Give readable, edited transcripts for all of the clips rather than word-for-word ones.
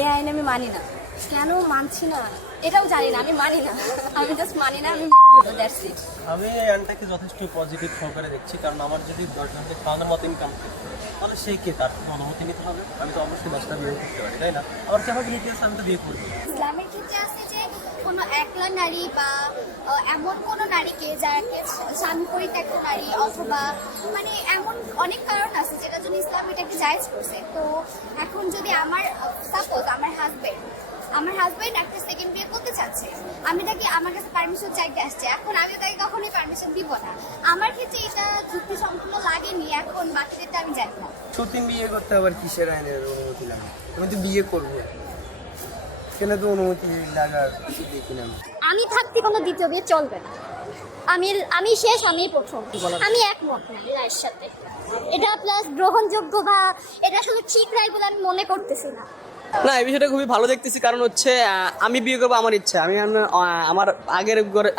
এই আইন আমি মানি না। কেন মানছি না এটাও জানি না, আমি মানি না, আমি জাস্ট মানি না, আমি দ্যাটস ইট। আমি এই আইনটাকে যথেষ্ট পজিটিভ সহকারে দেখছি, কারণ আমার যদি 10 জনকে খাওয়ানোর মতো ইনকাম তাহলে সে কে, তার থেকে অনুমতি নিতে হবে। আমি তো অবশ্যই 10টা বিয়ে করতে পারি, তাই না? আবার কি আমার বিয়ে আছে, আমি তো বিয়ে করবো। ইসলামের ক্ষেত্রে আছে যে কোনো একলা নারী বা এমন কোনো নারীকে যাকে স্বামী পরিত্যক্ত নারী অথবা মানে এমন অনেক কারণ আছে যেটা জন্য ইসলাম এটাকে জায়েজ করছে। তো এখন যদি আমার সাপোজ আমার হাজবেন্ড একটা সেকেন্ড বিয়ে করতে চাচ্ছে, আমি তাকে আমার কাছে পারমিশন চাইতে আসছে, এখন আমি তাকে কখনোই পারমিশন দিব না। আমার ক্ষেত্রে এটা যুক্তি সম্পূর্ণ লাগেনি, এখন বাকিটা আমি জানি না। সত্যি বিয়ে করতে আবার কিসের আইনের অনুমতি লাগে? আমি তো বিয়ে করবো, কেন তো অনুমতি লাগার দেখি না। আমি থাকতে কোনো দ্বিতীয় বিয়ে চলবে না। আমি শেষ, আমি প্রথম। আমি একমত না রায়ের সাথে। এটা প্লাস গ্রহণযোগ্য বা এটা আসলে ঠিক রায় বলে আমি মনে করতেছি না। না, এই বিষয়টা খুবই ভালো দেখতেছি, কারণ হচ্ছে আমি বিয়ে করবো আমার ইচ্ছা। আমি আমার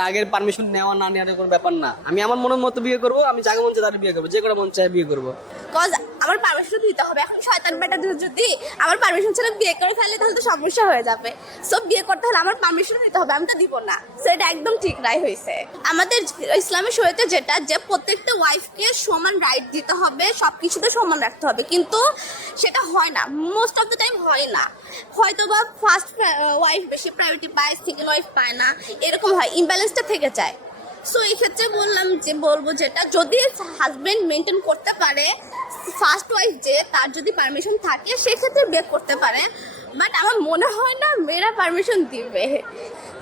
আগের পারমিশন নেওয়া না নেওয়ার কোনো ব্যাপার না। আমি আমার মনের মতো বিয়ে করবো, আমি যাকে মন চায় তাদের বিয়ে করবো, যে কোনো মন চায় বিয়ে করবো। কজ আমার পারমিশন দিতে হবে। এখন শয়তান বেটা যদি আমার পারমিশন ছাড়া বিয়ে করে ফেলে তাহলে তো সমস্যা হয়ে যাবে। সব বিয়ে করতে হলে আমার পারমিশন দিতে হবে, আমি তো দিব না। সো এটা একদম ঠিক রায় হয়েছে। আমাদের ইসলামের শরীয়তে যেটা, যে প্রত্যেকটা ওয়াইফকে সমান রাইট দিতে হবে, সব কিছুতে সমান রাখতে হবে, কিন্তু সেটা হয় না, মোস্ট অফ দ্য টাইম হয় না। হয়তো বা ফার্স্ট ওয়াইফ বেশি প্রায়োরিটি পায়, সেকেন্ড ওয়াইফ পায় না, এরকম হয়, ইমব্যালেন্সটা থেকে যায়। সো এই ক্ষেত্রে বলবো যেটা, যদি হাজবেন্ড মেনটেন করতে পারে, ফার্স্ট ওয়াইফ যে তার যদি পারমিশন থাকে সেক্ষেত্রে বিয়ে করতে পারে, বাট আমার মনে হয় না মেয়েরা পারমিশন দিবে।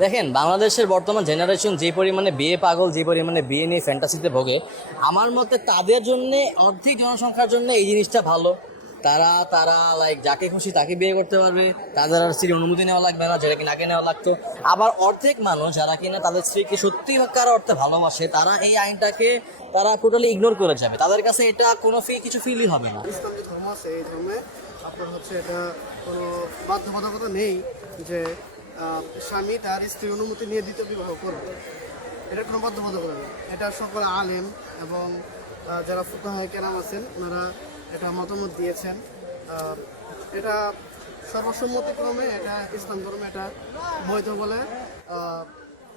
দেখেন, বাংলাদেশের বর্তমান জেনারেশন যে পরিমাণে বিয়ে পাগল, যে পরিমাণে বিয়ে নিয়ে ফ্যান্টাসিতে ভোগে, আমার মতে তাদের জন্যে, অর্ধেক জনসংখ্যার জন্য এই জিনিসটা ভালো। তারা লাইক যাকে খুশি তাকে বিয়ে করতে পারবে, তাদের আর স্ত্রীর অনুমতি নেওয়া লাগবে না, যেটা কিনা আগে নেওয়া লাগতো। আবার অর্ধেক মানুষ যারা কিনা তাদের স্ত্রীকে সত্যি কার অর্থে ভালোবাসে, তারা এই আইনটাকে তারা টোটালি ইগনোর করে যাবে। তাদের কাছে এটা কোনো কিছু ফিলই হবে না। ইসলাম যে ধর্ম আছে, এই ধর্মে আপনার হচ্ছে এটা কোনো বাধ্যবাধকতা নেই যে স্বামী তার স্ত্রীর অনুমতি নিয়ে দ্বিতীয় বিবাহ করবে, এটা কোনো বাধ্যবাধকতা নেই। এটা সকল আলেম এবং যারা ফুকাহায়ে কেরাম আছেন ওনারা এটা মতামত দিয়েছেন। এটা সর্বসম্মতিক্রমে এটা ইসলাম ধর্মে এটা বৈধ বলে